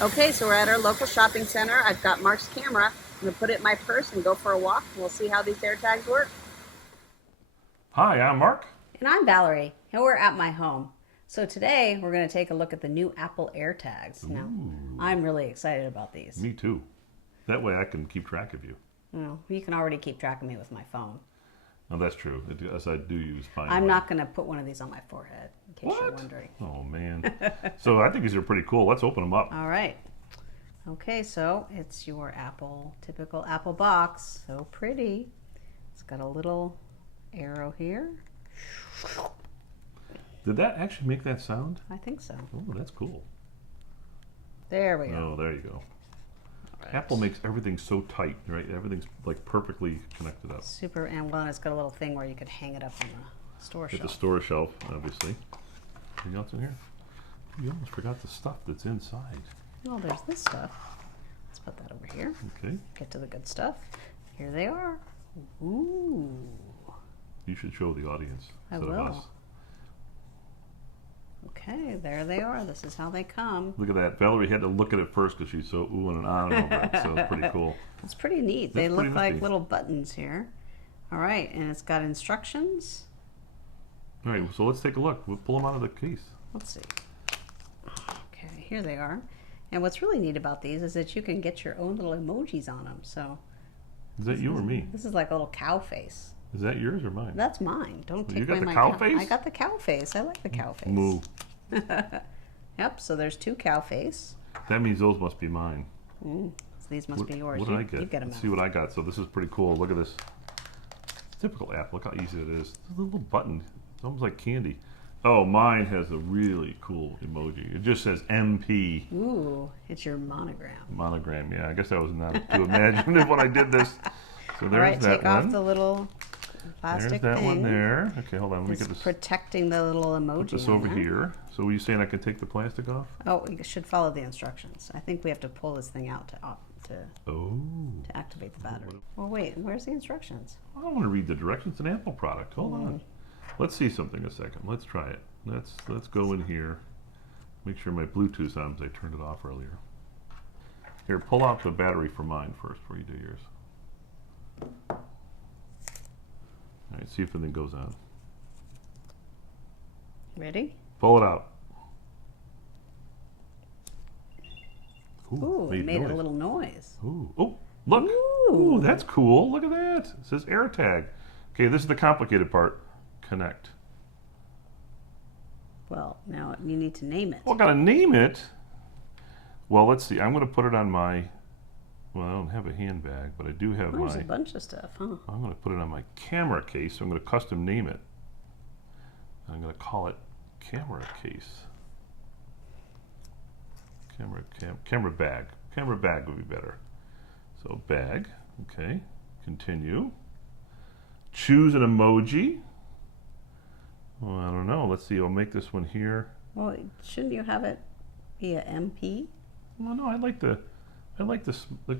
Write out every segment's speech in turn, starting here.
Okay, so we're at our local shopping center. I've got Mark's camera. I'm going to put it in my purse and go for a walk. We'll see how these AirTags work. Hi, I'm Mark. And I'm Valerie, and we're at my home. So today we're going to take a look at the new Apple AirTags. Now, I'm really excited about these. Me too. That way I can keep track of you. Well, you can already keep track of me with my phone. Oh, that's true. As I do use Find I'm My. not going to put one of these on my forehead, in case you're What? wondering. Oh, man. So I think these are pretty cool. Let's open them up. All right. Okay, so it's your typical Apple box. So pretty. It's got a little arrow here. Did that actually make that sound? I think so. Oh, that's cool. There we go. Oh, there you go. Right. Apple makes everything so tight, right? Everything's like perfectly connected up. Super, and well, it's got a little thing where you could hang it up on the store At shelf. the store shelf, obviously. Anything else in here? You almost forgot the stuff that's inside. Well, there's this stuff. Let's put that over here. Okay. Get to the good stuff. Here they are. Ooh. You should show the audience I instead will. of us. Okay, there they are. This is how they come. Look at that. Valerie had to look at it first because she's so oohing and ahhing over it. So it's pretty cool. It's pretty neat. That's They look pretty like nifty. little buttons here. All right, and it's got instructions. All right, so let's take a look. We'll pull them out of the case. Let's see. Okay, here they are. And what's really neat about these is that you can get your own little emojis on them. So Is that you or me? this is like a little cow face. Is that yours or mine? That's mine. Don't take You got away the my cow face? I got the cow face. I like the cow face. Moo. Yep, so there's two cow face. That means those must be mine. So these must be yours. What did I You get? get them Let's out. see what I got. So this is pretty cool. Look at this. Typical app. Look how easy it is. It's a little button. It's almost like candy. Oh, mine has a really cool emoji. It just says MP Ooh, it's your monogram. monogram. Yeah, I guess I was not too imaginative when I did this. So there's All right, that take one. off the little plastic There's that thing. one there. Okay, hold on. Let me It's get this. protecting the little emoji. Put this on over there. here. So were you saying I can take the plastic off? Oh, you should follow the instructions. I think we have to pull this thing out to Oh. activate the battery. Well, wait, where's the instructions? I don't want to read the directions. It's an Apple product. Hold on. Let's see something a second. Let's try it. Let's go in here. Make sure my Bluetooth's on because I turned it off earlier. Here, pull out the battery for mine first before you do yours. All right, see if anything goes on. Ready? Pull it out. Ooh, it made noise. a little noise. Ooh, oh, look. Ooh. Ooh, that's cool. Look at that. It says AirTag. Okay, this is the complicated part. Connect. Well, now you need to name it. Well, I gotta name it. Well, let's see. I'm gonna put it on my. Well, I don't have a handbag, but I do have Oh, there's my. a bunch of stuff, huh? I'm gonna put it on my camera case. So I'm gonna custom name it. I'm gonna call it camera case. Camera bag. Camera bag would be better. So bag. Okay. Continue. Choose an emoji. Well, I don't know. Let's see. I'll make this one here. Well, shouldn't you have it be a MP? Well, no, I like the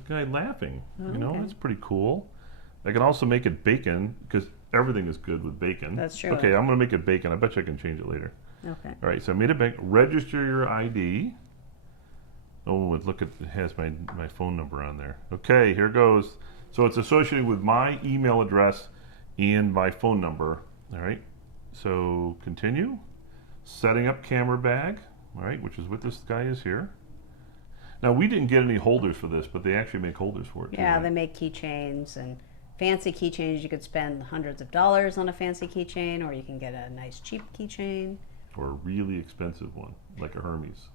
guy laughing. Oh, You know, okay. that's pretty cool. I can also make it bacon because everything is good with bacon. That's true. Okay, I'm gonna make it bacon. I bet you I can change it later. Okay. All right, so I made it bacon. Register your ID. Oh, look at it has my phone number on there. Okay, here goes. So it's associated with my email address and my phone number. All right. So continue. Setting up camera bag. All right, which is what this guy is here. Now we didn't get any holders for this, but they actually make holders for it. too, Yeah, right? they make keychains and fancy keychains. You could spend hundreds of dollars on a fancy keychain, or you can get a nice cheap keychain. Or a really expensive one, like a Hermes.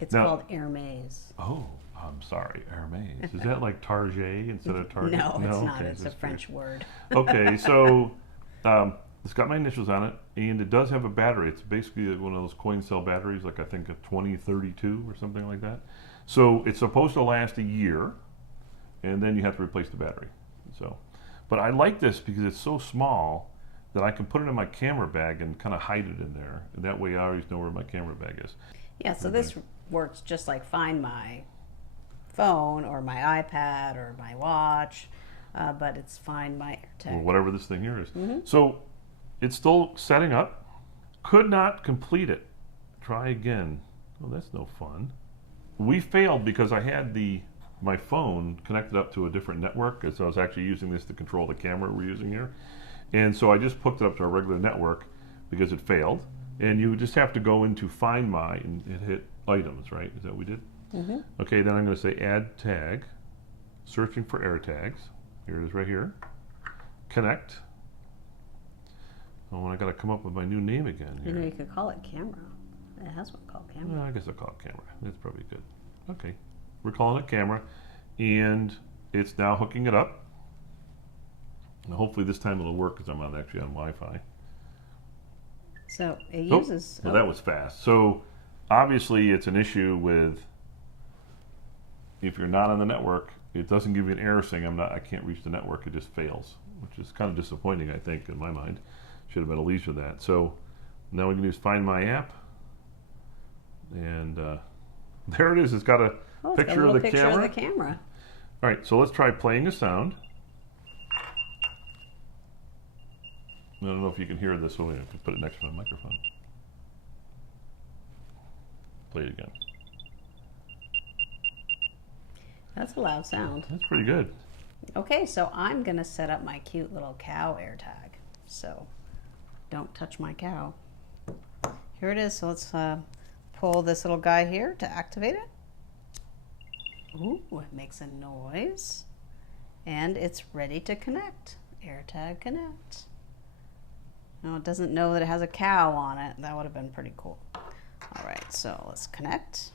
It's Now- called Hermes. Oh, I'm sorry, Hermes. Is that like Target instead of Target? No, it's not. Okay, It's a that's French word. Okay, so it's got my initials on it, and it does have a battery. It's basically one of those coin cell batteries, like I think a 2032 or something like that. So it's supposed to last a year, and then you have to replace the battery. So, but I like this because it's so small that I can put it in my camera bag and kind of hide it in there. And that way I always know where my camera bag is. Yeah, so this works just like Find My phone or my iPad or my watch, but it's Find My AirTag. Or whatever this thing here is. Mm-hmm. So it's still setting up. Could not complete it. Try again. Well, that's no fun. we failed because I had my phone connected up to a different network, as I was actually using this to control the camera we're using here. And so I just hooked it up to our regular network because it failed. And you just have to go into Find My and hit items, right? Is that what we did? Mm-hmm. Okay, then I'm going to say add tag, searching for AirTags. Here it is right here. Connect. Oh, and I got to come up with my new name again here. You know, you could call it camera. It has one called camera. Well, I guess I'll call it camera. That's probably good. Okay, we're calling it camera, and it's now hooking it up. And hopefully this time it'll work because I'm actually on Wi-Fi. So it uses. Well, that was fast. So obviously it's an issue with if you're not on the network, it doesn't give you an error saying I can't reach the network. It just fails, which is kind of disappointing, I think, in my mind. Should have been at least with that. So now we can use Find My app, and there it is. It's got a picture of the camera. All right, so let's try playing a sound. I don't know if you can hear this. So I have to put it next to my microphone. Play it again. That's a loud sound. That's pretty good. Okay, so I'm going to set up my cute little cow AirTag. So don't touch my cow. Here it is. So let's pull this little guy here to activate it. Ooh, it makes a noise. And it's ready to connect. AirTag connect. No, it doesn't know that it has a cow on it. That would have been pretty cool. All right, so let's connect.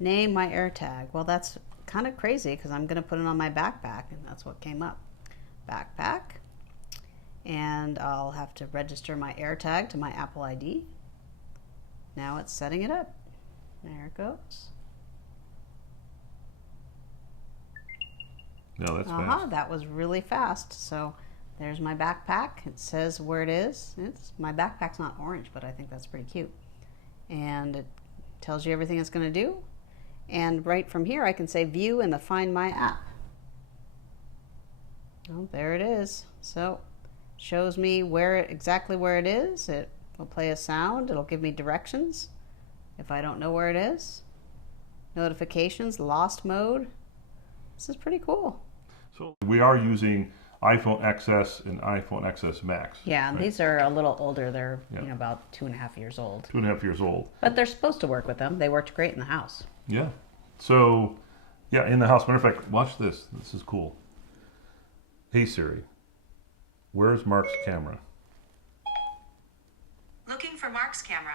Name my AirTag. Well, that's kind of crazy because I'm going to put it on my backpack, and that's what came up. Backpack. And I'll have to register my AirTag to my Apple ID. Now it's setting it up. There it goes. No, that's fast. That was really fast. So there's my backpack. It says where it is. My backpack's not orange, but I think that's pretty cute. And it tells you everything it's going to do. And right from here, I can say View in the Find My app. Oh, there it is. So shows me exactly where it is. It will play a sound. It'll give me directions if I don't know where it is. Notifications, lost mode. This is pretty cool. So we are using iPhone XS and iPhone XS Max. Yeah, and right? these are a little older. They're Yeah. about 2.5 years old. 2.5 years old. But they're supposed to work with them. They worked great in the house. Yeah. So, yeah, in the house. Matter of fact, watch this. This is cool. Hey Siri, where's Mark's camera? Looking for Mark's camera.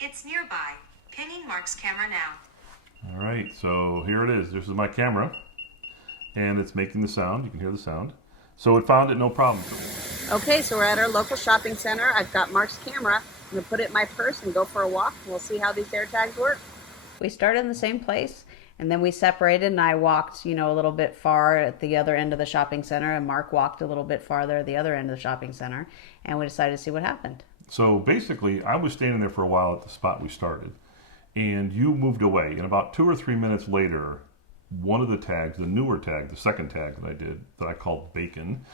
It's nearby. Pinning Mark's camera now. All right, so here it is. This is my camera, and it's making the sound. You can hear the sound. So it found it, no problem. Okay, so we're at our local shopping center. I've got Mark's camera. I'm going to put it in my purse and go for a walk. We'll see how these AirTags work. We started in the same place, and then we separated, and I walked, a little bit far at the other end of the shopping center, and Mark walked a little bit farther at the other end of the shopping center, and we decided to see what happened. So basically, I was standing there for a while at the spot we started, and you moved away. And about 2 or 3 minutes later, one of the tags, the newer tag, the second tag that I did, that I called Bacon,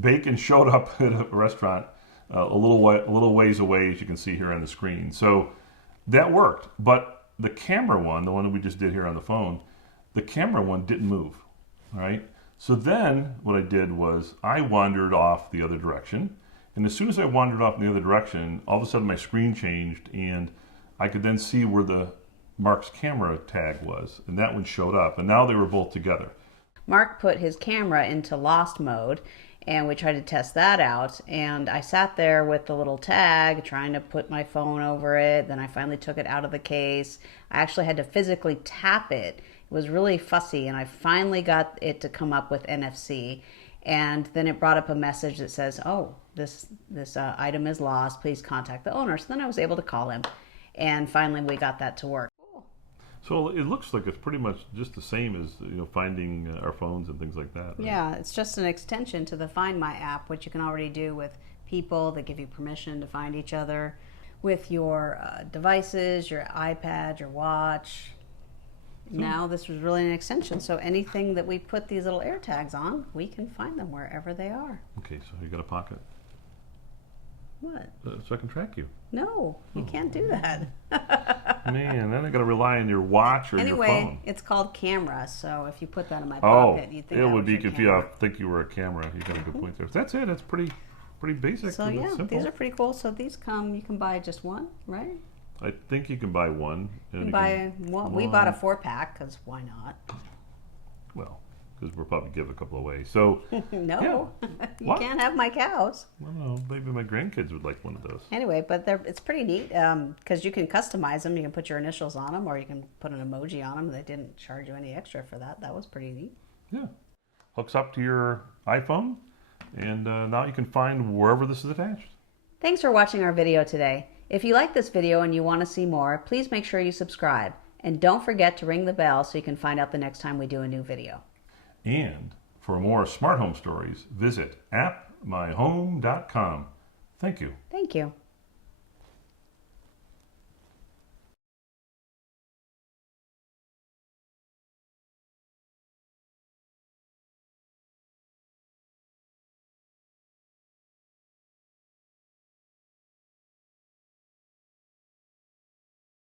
Bacon showed up at a restaurant a little ways away, as you can see here on the screen. So that worked. But the camera one, the one that we just did here on the phone, the camera one didn't move. All right. So then what I did was I wandered off the other direction. And as soon as I wandered off in the other direction, all of a sudden my screen changed, and I could then see where the Mark's camera tag was, and that one showed up, and now they were both together. Mark put his camera into lost mode, and we tried to test that out, and I sat there with the little tag trying to put my phone over it. Then I finally took it out of the case. I actually had to physically tap it. It was really fussy, and I finally got it to come up with NFC, and then it brought up a message that says, oh, this item is lost, please contact the owner. So then I was able to call him, and finally we got that to work. So it looks like it's pretty much just the same as finding our phones and things like that. Right? Yeah, it's just an extension to the Find My app, which you can already do with people that give you permission to find each other, with your devices, your iPad, your watch. Now this was really an extension, so anything that we put these little AirTags on, we can find them wherever they are. Okay, so you got a pocket. What? So I can track you. No, you can't do that. Man, then I got to rely on your watch or your Anyway, phone. it's called camera, so if you put that in my Oh, pocket, you'd think it I would was be your confusing. camera. I think you were a camera. You got a good point there. That's it. It's pretty basic. So and yeah, simple. these are pretty cool. So these come, you can buy just one, right? I think you can buy one. You And can buy one. We bought a 4-pack because why not? Well, because we'll probably give a couple away. So, No, you What? can't have my cows. I don't know. Maybe my grandkids would like one of those. Anyway, but it's pretty neat because you can customize them. You can put your initials on them, or you can put an emoji on them. They didn't charge you any extra for that. That was pretty neat. Yeah. Hooks up to your iPhone, and now you can find wherever this is attached. Thanks for watching our video today. If you like this video and you want to see more, please make sure you subscribe. And don't forget to ring the bell so you can find out the next time we do a new video. And for more smart home stories, visit appmyhome.com. Thank you. Thank you.